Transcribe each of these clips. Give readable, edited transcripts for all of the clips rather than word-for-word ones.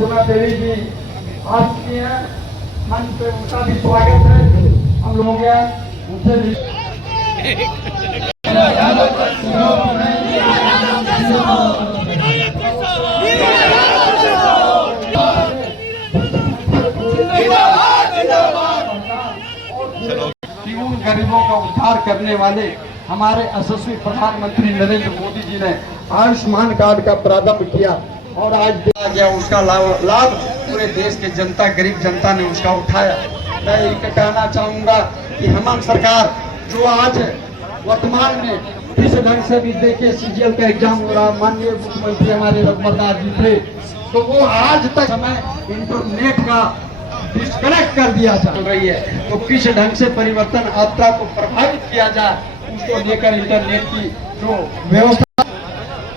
अन्नपूर्णा देवी जी आ चुकी हैं मंच पे, उनका भी स्वागत है हम लोगों के उनसे भी। गरीबों का उद्धार करने वाले हमारे यशस्वी प्रधानमंत्री नरेंद्र मोदी जी ने आयुष्मान कार्ड का प्रारंभ किया और आज दिया गया उसका लाभ पूरे देश के जनता, गरीब जनता ने उसका उठाया। मैं ये कहना चाहूंगा कि हमारी सरकार जो आज वर्तमान में किस ढंग से भी देखे सीजीएल का एग्जाम हो रहा, माननीय मुख्यमंत्री हमारे रघुवर जी थे, तो वो आज तक समय इंटरनेट का डिस्कनेक्ट कर दिया जा रही है। तो किस ढंग से परिवर्तन यात्रा को प्रभावित किया जाए उसको लेकर इंटरनेट की जो व्यवस्था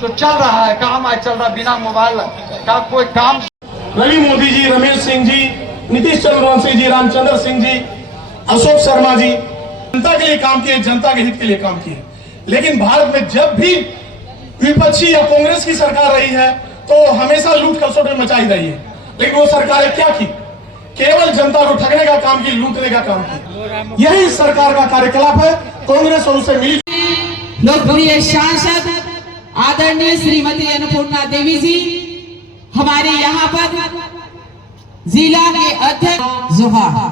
तो चल रहा है, काम आज चल रहा, बिना मोबाइल का कोई काम। रवि मोदी जी, रमेश सिंह जी, नीतीश चंद्रवंशी जी, रामचंद्र सिंह जी, अशोक शर्मा जी जनता के लिए काम किए, जनता के हित के लिए काम किए। लेकिन भारत में जब भी विपक्षी या कांग्रेस की सरकार रही है तो हमेशा लूट खसोट मचाई रही है। लेकिन वो सरकारें क्या की? केवल जनता को ठगने का काम की, लूटने का काम की। यही सरकार का कार्यकलाप है। कांग्रेस और उसे मिली लोकप्रिय सांसद आदरणीय श्रीमती अन्नपूर्णा देवी जी हमारे यहाँ पर जिला के अध्यक्ष जोहार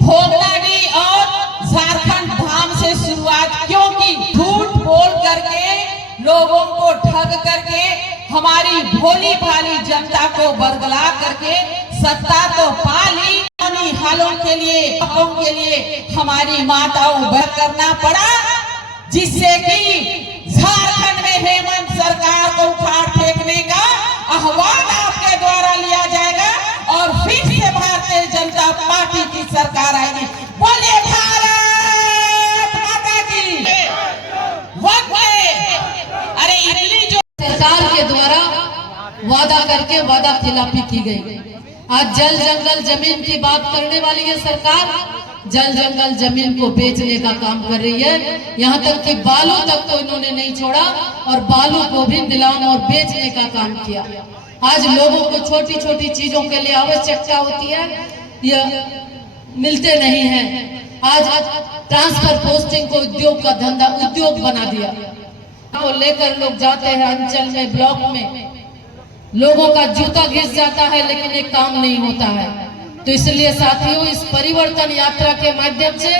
भोगनाडी और झारखंड धाम से शुरुआत क्यों की? झूठ बोल करके लोगों को ठग करके हमारी भोली भाली जनता को बरगला करके सत्ता तो पा ली, हालों के लिए हमारी माताओं बर करना पड़ा, जिससे कि झारखंड में हेमंत सरकार को उखाड़ फेंकने का आह्वान आपके द्वारा लिया जाएगा और फिर से भारतीय जनता पार्टी की सरकार आएगी। बोले भारत माता की। अरे इटली जो सरकार के द्वारा वादा करके वादा खिलाफी की गई। आज जल जंगल जमीन की बात करने वाली है सरकार, जल जंगल जमीन को बेचने का काम कर रही है। यहाँ तक कि बालू तक तो इन्होंने नहीं छोड़ा और बालू को भी नीलाम और बेचने का काम किया। आज लोगों को छोटी छोटी चीजों के लिए आवश्यकता होती है, यह मिलते नहीं है। आज ट्रांसफर पोस्टिंग को उद्योग का धंधा उद्योग बना दिया। वो लेकर लोग जाते हैं अंचल में, ब्लॉक में, लोगों का जूता घिस जाता है लेकिन एक काम नहीं होता है। तो इसलिए साथियों, इस परिवर्तन यात्रा के माध्यम से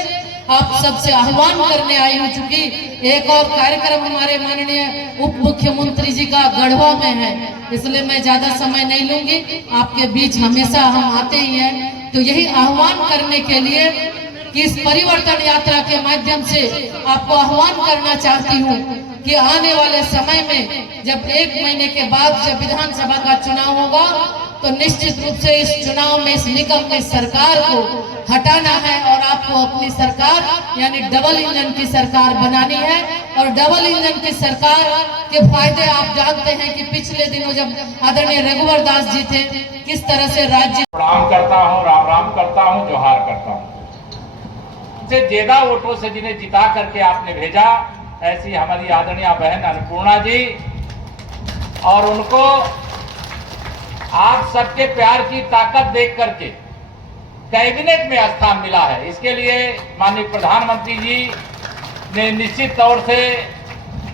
आप सबसे आह्वान करने आई हो चुकी एक और कार्यक्रम हमारे माननीय उप मुख्यमंत्री जी का गढ़वा में है, इसलिए मैं ज्यादा समय नहीं लूंगी। आपके बीच हमेशा हम आते ही हैं, तो यही आह्वान करने के लिए कि इस परिवर्तन यात्रा के माध्यम से आपको आह्वान करना चाहती हूँ कि आने वाले समय में जब 1 महीने के बाद जब विधानसभा का चुनाव होगा तो निश्चित रूप से इस चुनाव में इस निगम की सरकार को हटाना है और आपको अपनी सरकार यानी डबल इंजन की सरकार बनानी है। और डबल इंजन की सरकार के फायदे आप जानते हैं कि पिछले दिनों जब आदरणीय रघुवर दास जी थे, किस तरह से राज्य प्रणाम करता हूँ, राम राम करता हूँ, जोहार करता हूँ। से ज्यादा वोटों से जिन्हें जिता करके आपने भेजा, ऐसी हमारी आदरणीय बहन अन्नपूर्णा जी, और उनको आप सबके प्यार की ताकत देख करके कैबिनेट में स्थान मिला है। इसके लिए माननीय प्रधानमंत्री जी ने निश्चित तौर से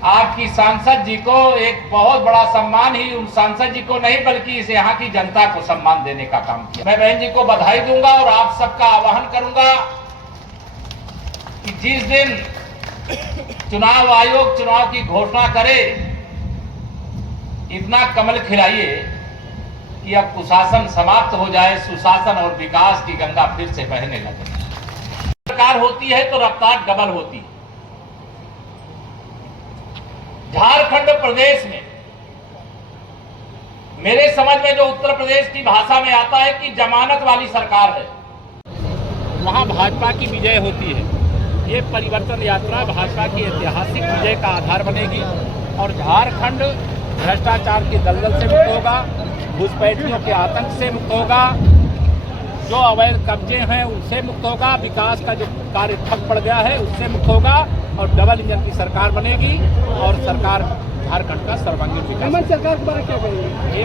आपकी सांसद जी को एक बहुत बड़ा सम्मान ही उन सांसद जी को नहीं बल्कि इस यहाँ की जनता को सम्मान देने का काम किया। मैं बहन जी को बधाई दूंगा और आप सबका आह्वान करूंगा कि जिस दिन चुनाव आयोग चुनाव की घोषणा करे, इतना कमल खिलाइए कि अब कुशासन समाप्त हो जाए, सुशासन और विकास की गंगा फिर से बहने लगे। सरकार होती है तो रफ्तार डबल होती है। झारखंड प्रदेश में मेरे समझ में जो उत्तर प्रदेश की भाषा में आता है कि जमानत वाली सरकार है, वहां भाजपा की विजय होती है। ये परिवर्तन यात्रा भाजपा की ऐतिहासिक विजय का आधार बनेगी और झारखंड भ्रष्टाचार के दलदल से मुक्त होगा, घुसपैठियों के आतंक से मुक्त होगा, जो अवैध कब्जे हैं उनसे मुक्त होगा, विकास का जो कार्य ठप पड़ गया है उससे मुक्त होगा और डबल इंजन की सरकार बनेगी और सरकार झारखंड का सर्वांगीण विकास। सरकार के बारे में क्या कहेंगे?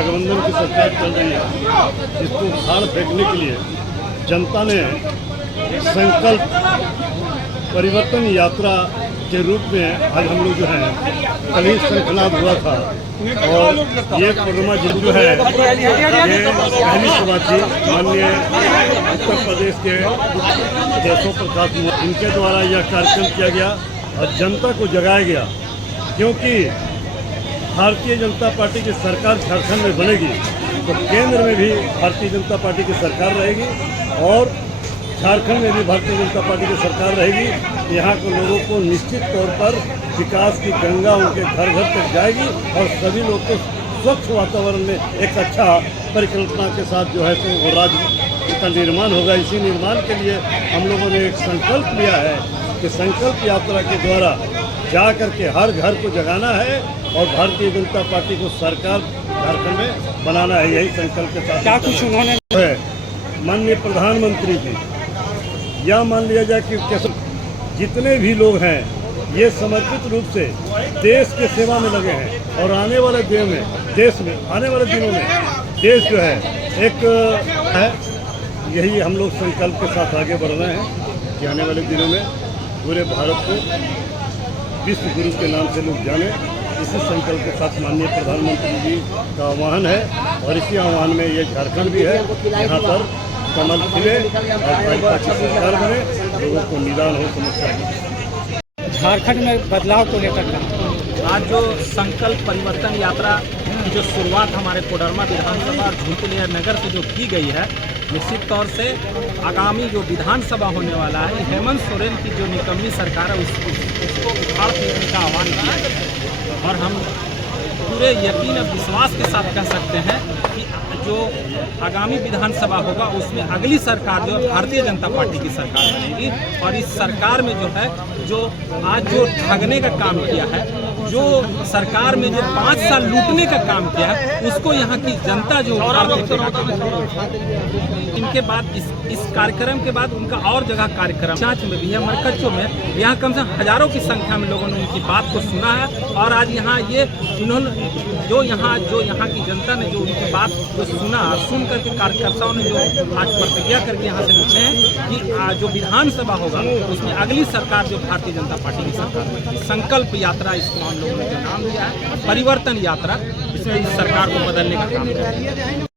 गठबंधन की सरकार चल रही है, जिसको उखाड़ फेंकने के लिए जनता ने संकल्प परिवर्तन यात्रा के रूप में आज हम लोग जो है कल ही शंखनाद हुआ था। और ये कोडरमा जिले जो है ये पहली सभा थी माननीय उत्तर प्रदेश के केशव प्रसाद इनके द्वारा यह कार्यक्रम किया गया और जनता को जगाया गया, क्योंकि भारतीय जनता पार्टी की सरकार झारखंड में बनेगी तो केंद्र में भी भारतीय जनता पार्टी की सरकार रहेगी और झारखंड में भी भारतीय जनता पार्टी की सरकार रहेगी। यहाँ के लोगों को निश्चित तौर पर विकास की गंगा उनके घर घर तक जाएगी और सभी लोग को स्वच्छ वातावरण में एक अच्छा परिकल्पना के साथ जो है तो वो राज्य का निर्माण होगा। इसी निर्माण के लिए हम लोगों ने एक संकल्प लिया है कि संकल्प यात्रा के द्वारा जा करके हर घर को जगाना है और भारतीय जनता पार्टी को सरकार झारखंड में बनाना है। यही संकल्प के साथ क्या कुछ उन्होंने है माननीय प्रधानमंत्री जी, यह मान लिया जाए कि जितने भी लोग हैं ये समर्पित रूप से देश के सेवा में लगे हैं और आने वाले दिनों में देश जो है एक है, यही हम लोग संकल्प के साथ आगे बढ़ रहे हैं कि आने वाले दिनों में पूरे भारत को विश्व गुरु के नाम से लोग जाने। इसी संकल्प के साथ माननीय प्रधानमंत्री जी का आह्वान है और इसी आह्वान में ये झारखंड भी है, यहाँ पर कमल खिले और भाजपा की सरकार बने, लोगों को निदान हो समस्या की। झारखंड में बदलाव को लेकर आज जो संकल्प परिवर्तन यात्रा की जो शुरुआत हमारे कोडरमा विधानसभा और झुंझुनू नगर से जो की गई है, निश्चित तौर से आगामी जो विधानसभा होने वाला है हेमंत सोरेन की जो निकम्मी सरकार है उसको उखाड़ फेंकने का आह्वान किया और हम पूरे यकीन और विश्वास के साथ कह सकते हैं कि जो आगामी विधानसभा होगा उसमें अगली सरकार जो भारतीय जनता पार्टी की सरकार बनेगी और इस सरकार में जो है जो आज जो ठगने का काम किया है, जो सरकार में जो 5 साल लूटने का काम किया है उसको यहाँ की जनता जो इनके बाद इस कार्यक्रम के बाद उनका और जगह कार्यक्रम चाँच में भी है, मरकच्चों में यहाँ कम से कम हजारों की संख्या में लोगों ने उनकी बात को सुना है और आज यहाँ ये इन्होंने जो यहाँ की जनता ने जो उनकी बात को सुन करके कार्यकर्ताओं ने जो आज प्रतिज्ञा करके यहाँ से निकले हैं कि जो विधानसभा होगा उसमें अगली सरकार जो भारतीय जनता पार्टी की सरकार बनेगी। संकल्प यात्रा इसको हम लोगों ने नाम दिया है, परिवर्तन यात्रा, इसमें इस सरकार को बदलने का काम किया है।